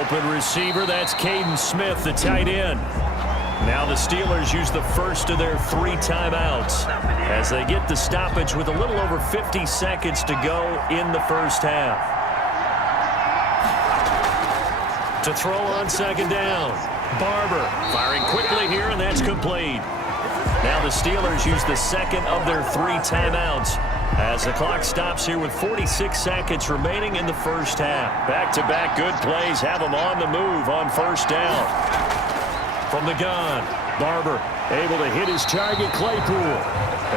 Open receiver, that's Caden Smith, the tight end. Now the Steelers use the first of their 3 timeouts as they get the stoppage with a little over 50 seconds to go in the first half. To throw on 2nd down, Barber firing quickly here, and that's complete. Now the Steelers use the 2nd of their 3 timeouts as the clock stops here with 46 seconds remaining in the first half. Back-to-back good plays have them on the move on 1st down. From the gun, Barber able to hit his target, Claypool.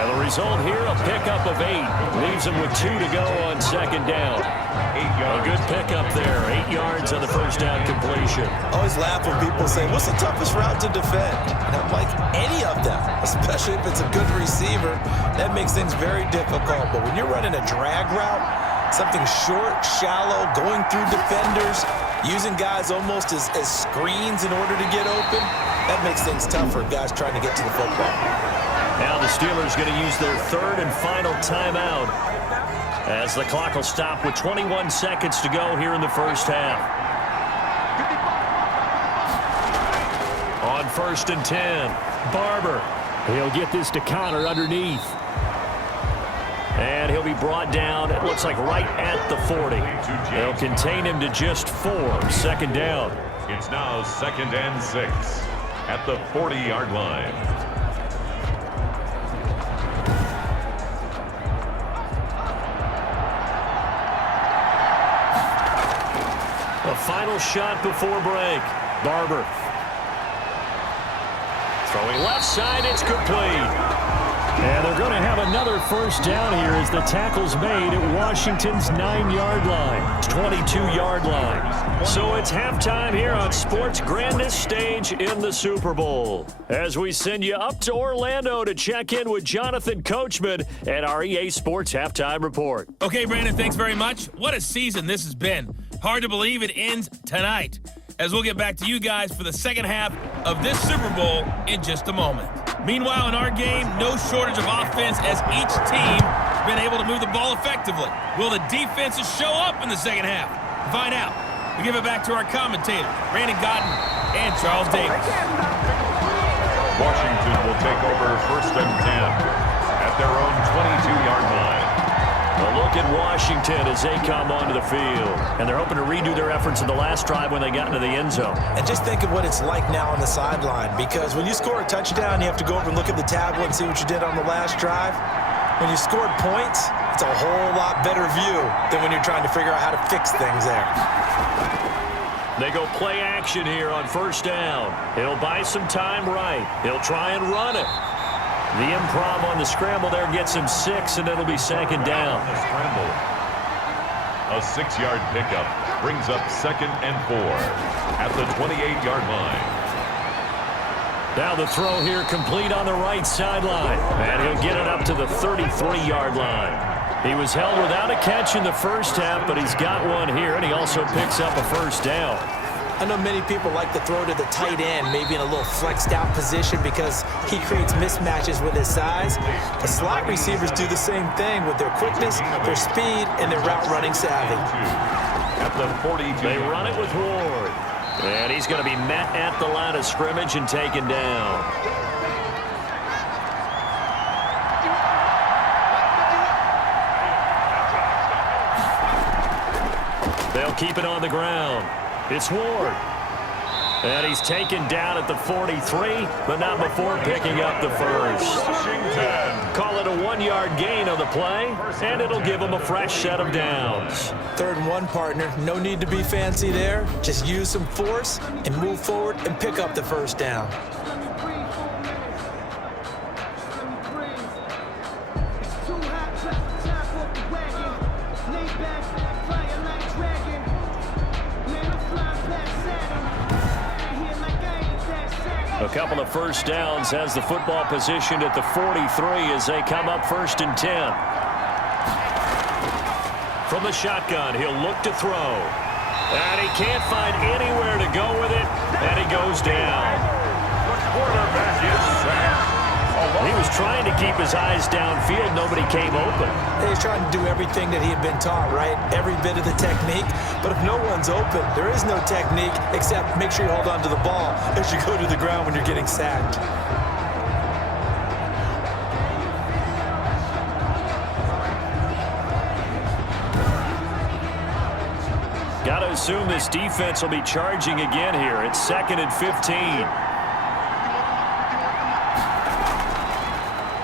And the result here, a pickup of 8. Leaves him with 2 to go on 2nd down. A good pickup there, 8 yards on the 1st down completion. Always laugh when people say, what's the toughest route to defend? And I'm like, any of them, especially if it's a good receiver. That makes things very difficult. But when you're running a drag route, something short, shallow, going through defenders, using guys almost as screens in order to get open, that makes things tough for guys trying to get to the football. Now the Steelers going to use their 3rd and final timeout as the clock will stop with 21 seconds to go here in the first half. On 1st and 10, Barber. He'll get this to Connor underneath. And he'll be brought down, it looks like right at the 40. They'll contain him to just 4, 2nd down. It's now 2nd and 6 at the 40-yard line. A final shot before break. Barber. Throwing left side, it's complete. And they're going to have another 1st down here as the tackle's made at Washington's 9-yard line. It's 22-yard line. So it's halftime here on sports' grandest stage in the Super Bowl. As we send you up to Orlando to check in with Jonathan Coachman at our EA Sports Halftime Report. Okay, Brandon, thanks very much. What a season this has been. Hard to believe it ends tonight. as we'll get back to you guys for the second half of this Super Bowl in just a moment. Meanwhile, in our game, no shortage of offense as each team has been able to move the ball effectively. Will the defenses show up in the second half? To find out, we give it back to our commentators, Brandon Gaudin and Charles Davis. Washington will take over 1st and 10 at their own 22-yard line. A look at Washington as they come onto the field. And they're hoping to redo their efforts in the last drive when they got into the end zone. And just think of what it's like now on the sideline, because when you score a touchdown, you have to go over and look at the tablet and see what you did on the last drive. When you scored points, it's a whole lot better view than when you're trying to figure out how to fix things there. They go play action here on 1st down. He'll buy some time right. He'll try and run it. The improv on the scramble there gets him 6, and it'll be 2nd down. The scramble. A 6-yard pickup brings up 2nd and 4 at the 28-yard line. Now the throw here complete on the right sideline. And he'll get it up to the 33-yard line. He was held without a catch in the first half, but he's got one here, and he also picks up a 1st down. I know many people like to throw to the tight end, maybe in a little flexed out position because he creates mismatches with his size. The slot receivers do the same thing with their quickness, their speed, and their route running savvy. At the 42. They run it with Ward. And he's going to be met at the line of scrimmage and taken down. They'll keep it on the ground. It's Ward. And he's taken down at the 43, but not before picking up the first. Washington. Call it a 1-yard gain on the play, and it'll give him a fresh set of downs. 3rd and 1, partner. No need to be fancy there. Just use some force and move forward and pick up the 1st down. A couple of 1st downs has the football positioned at the 43 as they come up 1st and 10. From the shotgun, he'll look to throw. And he can't find anywhere to go with it, and he goes down. The quarterback is sacked. He was trying to keep his eyes downfield. Nobody came open. He was trying to do everything that he had been taught, right? Every bit of the technique. But if no one's open, there is no technique except make sure you hold on to the ball as you go to the ground when you're getting sacked. Got to assume this defense will be charging again here. It's 2nd and 15.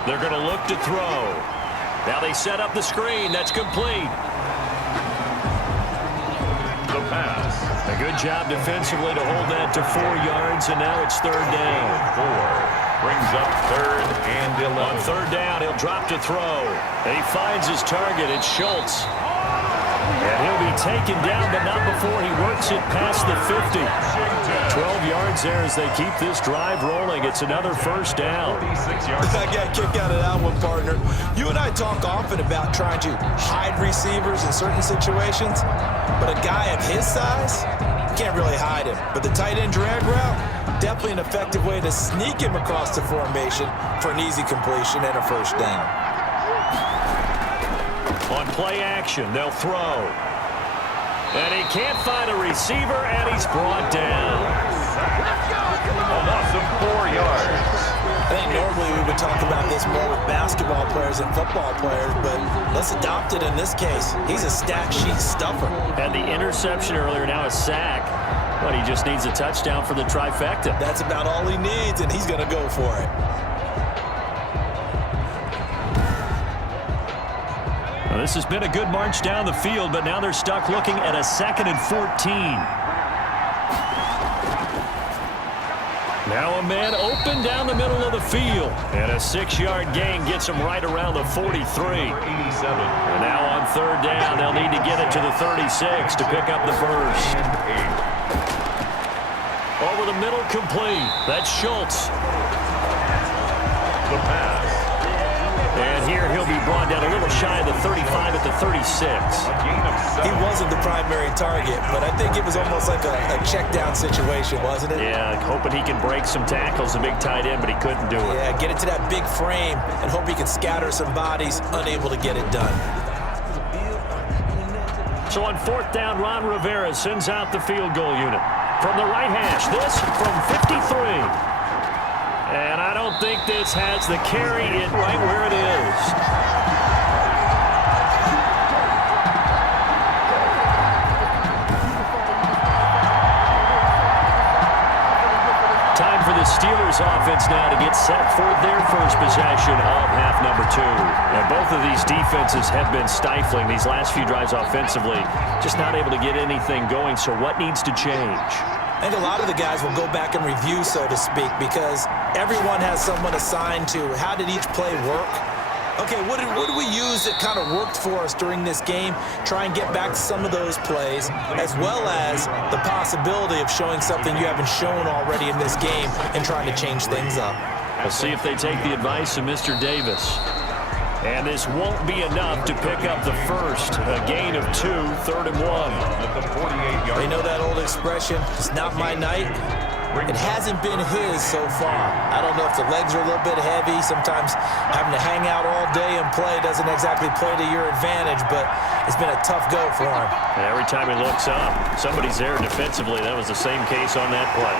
They're going to look to throw. Now they set up the screen. That's complete. The pass. A good job defensively to hold that to 4 yards, and now it's 3rd down. 4 brings up 3rd and 11. On 3rd down, he'll drop to throw. He finds his target. It's Schultz. And he'll be taken down, but not before he works it past the 50. 12 yards there as they keep this drive rolling. It's another 1st down. 46 yards. I got a kick out of that one, partner. You and I talk often about trying to hide receivers in certain situations, but a guy of his size, you can't really hide him. But the tight end drag route, definitely an effective way to sneak him across the formation for an easy completion and a 1st down. On play action, they'll throw. And he can't find a receiver, and he's brought down. A loss of 4 yards. I think normally we would talk about this more with basketball players and football players, but let's adopt it in this case. He's a stack sheet stuffer. Had the interception earlier, now a sack. But he just needs a touchdown for the trifecta. That's about all he needs, and he's going to go for it. Well, this has been a good march down the field, but now they're stuck looking at a 2nd and 14. Now a man open down the middle of the field. And a 6-yard gain gets him right around the 43. 87. And now on 3rd down, they'll need to get it to the 36 to pick up the first. Over the middle, complete. That's Schultz. The pass. And here he'll be brought down a little shy of the 35 at the 36. He wasn't the primary target, but I think it was almost like a check down situation, wasn't it? Yeah, hoping he can break some tackles, a big tight end, but he couldn't do it. Yeah, get it to that big frame and hope he can scatter some bodies, unable to get it done. So on 4th down, Ron Rivera sends out the field goal unit. From the right hash, this from 53. And I don't think this has the carry in right where it is. Time for the Steelers offense now to get set for their first possession of half number 2. And both of these defenses have been stifling these last few drives offensively, just not able to get anything going. So what needs to change? I think a lot of the guys will go back and review, so to speak, because everyone has someone assigned to how did each play work. Okay, what did we use that kind of worked for us during this game? Try and get back to some of those plays, as well as the possibility of showing something you haven't shown already in this game and trying to change things up. We'll see if they take the advice of Mr. Davis. And this won't be enough to pick up the first. A gain of 2, 3rd and 1. They know that old expression, it's not my night. It hasn't been his so far. I don't know if the legs are a little bit heavy. Sometimes having to hang out all day and play doesn't exactly play to your advantage, but it's been a tough go for him. And every time he looks up, somebody's there defensively. That was the same case on that play.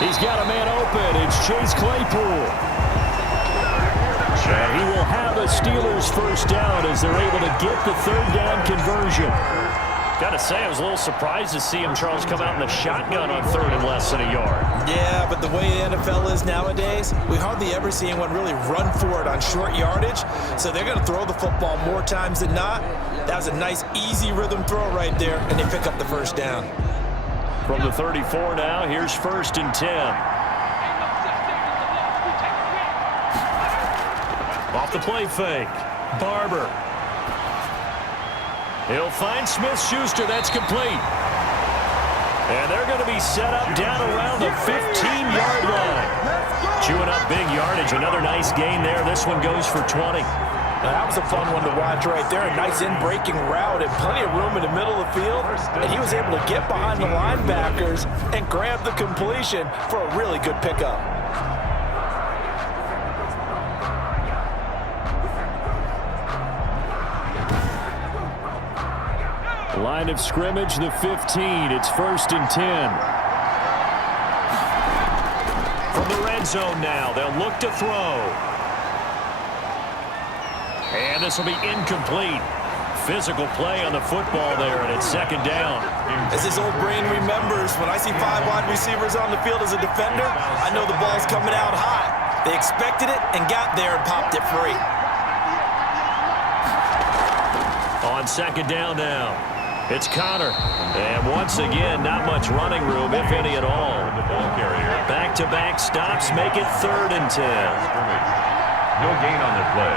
He's got a man open. It's Chase Claypool. And he will have a Steelers first down as they're able to get the 3rd down conversion. Got to say, I was a little surprised to see him, Charles, come out in the shotgun on 3rd and less than a yard. Yeah, but the way the NFL is nowadays, we hardly ever see anyone really run for it on short yardage. So they're going to throw the football more times than not. That was a nice, easy rhythm throw right there, and they pick up the first down. From the 34 now, here's 1st and 10. Off the play fake. Barber. He'll find Smith-Schuster. That's complete. And they're going to be set up down around the 15-yard line. Chewing up big yardage. Another nice gain there. This one goes for 20. Now, that was a fun one to watch right there. A nice in-breaking route and plenty of room in the middle of the field. And he was able to get behind the linebackers and grab the completion for a really good pickup. Line of scrimmage, the 15. It's 1st and 10. From the red zone now, they'll look to throw. And this will be incomplete. Physical play on the football there, and it's 2nd down. As his old brain remembers, when I see 5 wide receivers on the field as a defender, I know the ball's coming out high. They expected it and got there and popped it free. On 2nd down now. It's Connor. And once again, not much running room, if any at all. Back-to-back stops make it 3rd and 10. No gain on the play.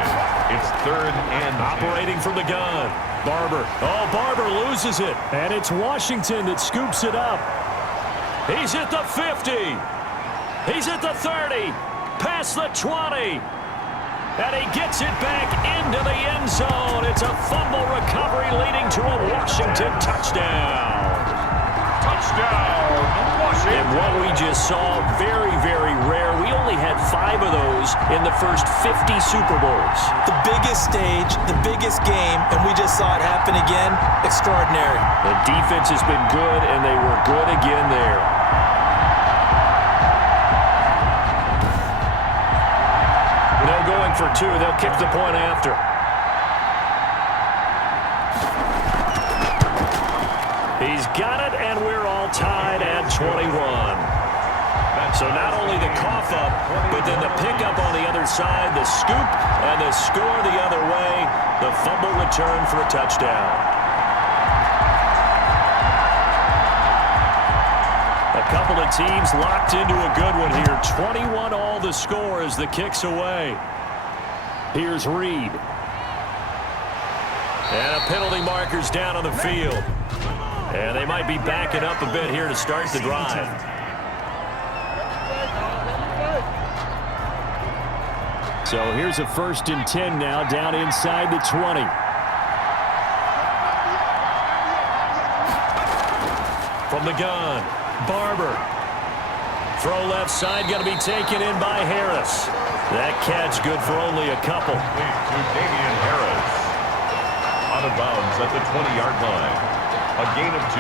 It's 3rd and 10. Operating from the gun. Barber. Oh, Barber loses it. And it's Washington that scoops it up. He's at the 50. He's at the 30. Past the 20. And he gets it back into the end zone. It's a fumble recovery leading to a Washington touchdown. Touchdown, Washington. And what we just saw, very, very rare. We only had 5 of those in the first 50 Super Bowls. The biggest stage, the biggest game, and we just saw it happen again. Extraordinary. The defense has been good, and they were good again there. They're going for 2. They'll kick the point after. He's got it, and we're all tied at 21. So not only the cough up, but then the pickup on the other side, the scoop, and the score the other way, the fumble return for a touchdown. A couple of teams locked into a good one here. 21 all the score as the kick's away. Here's Reed. And a penalty marker's down on the field. And they might be backing up a bit here to start the drive. So here's a 1st and 10 now, down inside the 20. From the gun, Barber. Throw left side, going to be taken in by Harris. That catch good for only a couple. To Damian Harris. Out of bounds at the 20-yard line. A gain of 2.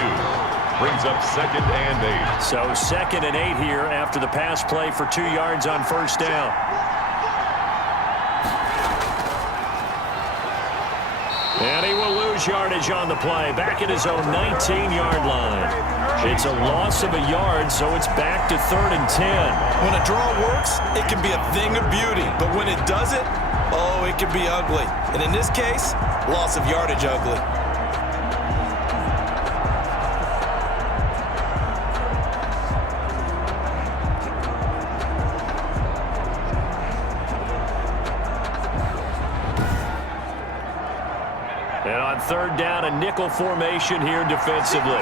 Brings up 2nd and 8. So 2nd and 8 here after the pass play for 2 yards on 1st down. And he will lose yardage on the play. Back at his own 19-yard line. It's a loss of a yard, so it's back to 3rd and 10. When a draw works, it can be a thing of beauty. But when it doesn't, oh, it can be ugly. And in this case, loss of yardage ugly. And on 3rd down, a nickel formation here defensively.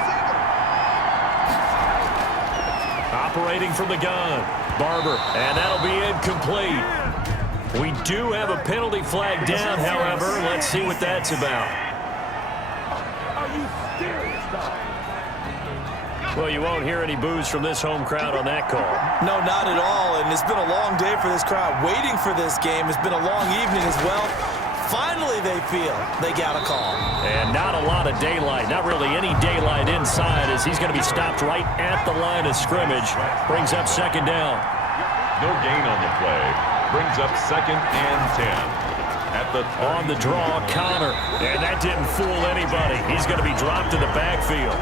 Operating from the gun, Barber, and that'll be incomplete. We do have a penalty flag down, however. Let's see what that's about. Well, you won't hear any boos from this home crowd on that call. No, not at all. And it's been a long day for this crowd. Waiting for this game. It's been a long evening as well. Finally, they feel they got a call. And not a lot of daylight. Not really any daylight inside as he's going to be stopped right at the line of scrimmage. Brings up 2nd down. No gain on the play. Brings up 2nd and 10. At the On the draw, Connor. And that didn't fool anybody. He's going to be dropped in the backfield.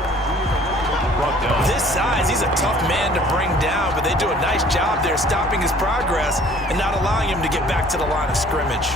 This size, he's a tough man to bring down, but they do a nice job there stopping his progress and not allowing him to get back to the line of scrimmage.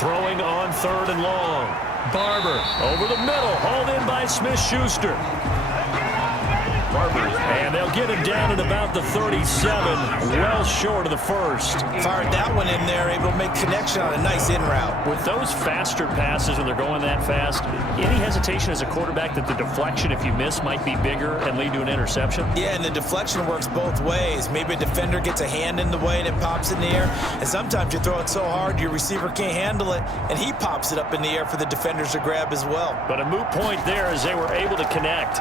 Throwing on 3rd and long. Barber over the middle, hauled in by Smith-Schuster. And they'll get him down at about the 37, well short of the 1st. Fired that one in there, able to make connection on a nice in route. With those faster passes when they're going that fast, any hesitation as a quarterback that the deflection, if you miss, might be bigger and lead to an interception? Yeah, and the deflection works both ways. Maybe a defender gets a hand in the way and it pops in the air. And sometimes you throw it so hard your receiver can't handle it, and he pops it up in the air for the defenders to grab as well. But a moot point there as they were able to connect.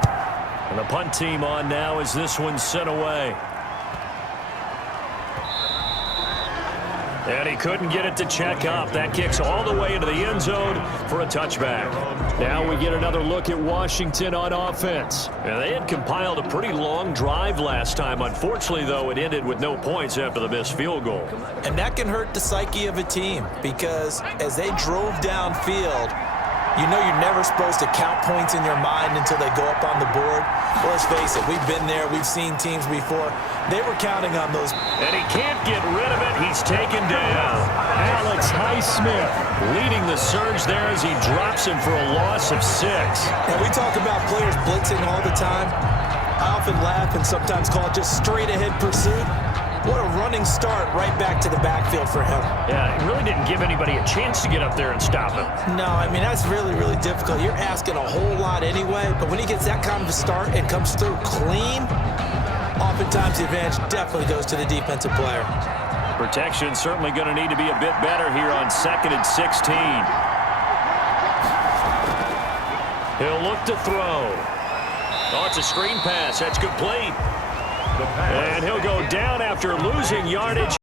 And the punt team on now as this one's sent away. And he couldn't get it to check up. That kicks all the way into the end zone for a touchback. Now we get another look at Washington on offense. And they had compiled a pretty long drive last time. Unfortunately, though, it ended with no points after the missed field goal. And that can hurt the psyche of a team because as they drove downfield, you know you're never supposed to count points in your mind until they go up on the board. Well, let's face it, we've been there. We've seen teams before. They were counting on those. And he can't get rid of it. He's taken down. Alex Highsmith leading the surge there as he drops him for a loss of 6. And we talk about players blitzing all the time. I often laugh and sometimes call it just straight-ahead pursuit. What a running start right back to the backfield for him. Yeah, it really didn't give anybody a chance to get up there and stop him. No, I mean, that's really, really difficult. You're asking a whole lot anyway, but when he gets that kind of a start and comes through clean, oftentimes the advantage definitely goes to the defensive player. Protection certainly going to need to be a bit better here on 2nd and 16. He'll look to throw. Oh, it's a screen pass. That's complete. And he'll go down after losing yardage.